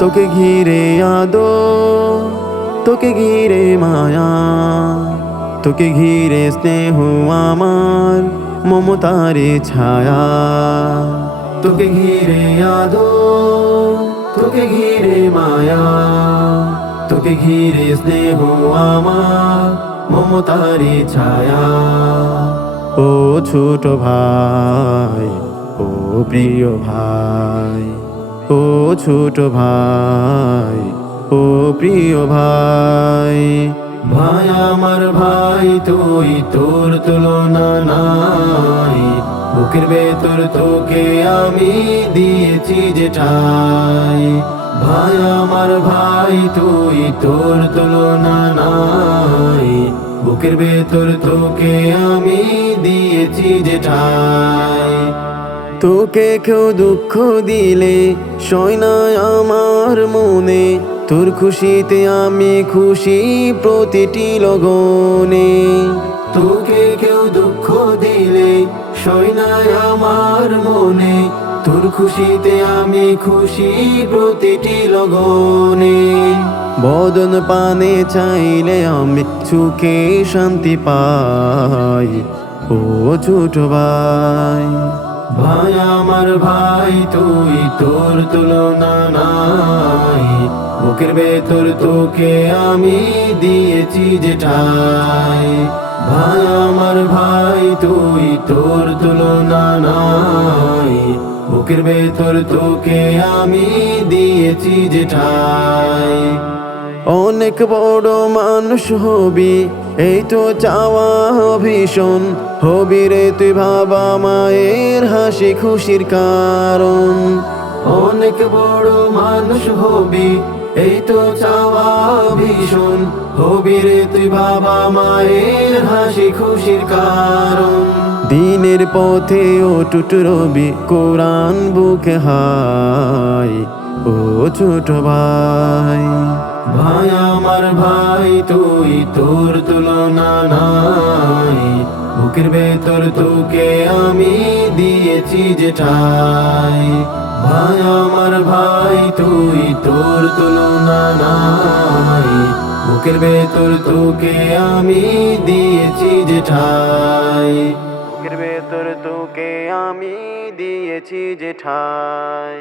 তোকে ঘিরে আদর, তোকে ঘিরে মায়া, তোকে ঘিরে স্নেহ আমার মমতারে ছায়া। তোকে ঘিরে আদর, তোকে ঘিরে মায়া, তোকে ঘিরে স্নেহ আমার মমতারে ছায়া। ও ছোট ভাই, ও প্রিয় ভাই, ও ছোট ভাই, ও প্রিয় ভাই। ভাই আমার ভাই তুই, তোর তুলনা নাই, বুকের ভেতর তোকে আমি দিয়েছি যে ঠাই। ভাই আমার ভাই তুই, তোর তুলনা নাই, বুকের ভেতর তোকে আমি দিয়েছি যে ঠাই। তোকে কেউ দুঃখ দিলে সয় না আমার মনে, তোর খুশিতে আমি খুশি প্রতিটি লগনে। তোকে কেউ দুঃখ দিলে সয় না আমার মনে, তোর খুশিতে আমি খুশি প্রতিটি লগনে। বদন পানে চাইলে আমি সুখে শান্তি পাই, ও ছোট ভাই। ভাই আমার ভাই তুই, তোর তুলনা নাই, বুকের ভেতর তোকে আমি দিয়েছি যে ঠাই। ভাই আমার ভাই তুই, তোর তুলনা নাই, বুকের ভেতর তোকে আমি দিয়েছি যে ঠাই। অনেক বড় মানুষ হবি এই তো চাওয়া ভীষণ, হবি রে তুই বাবা মায়ের হাসি খুশির কারণ। অনেক বড় মানুষ হবি এই তো চাওয়া ভীষণ, হবি রে তুই বাবা মায়ের হাসি খুশির কারণ। দিনের পথে অটুট রবি, কোরআন বুকে হাই, ও ছোট ভাই। ভাই আমার ভাই তুই, তোর তুলনা নাই, বুকের ভেতর তোকে আমি দিয়েছি যে ঠাই। ভাই আমার ভাই তুই, তোর তুলনা নাই, বুকের ভেতর তোকে আমি দিয়েছি যে ঠাই। বুকের ভেতর তোকে আমি দিয়েছি যে ঠাই।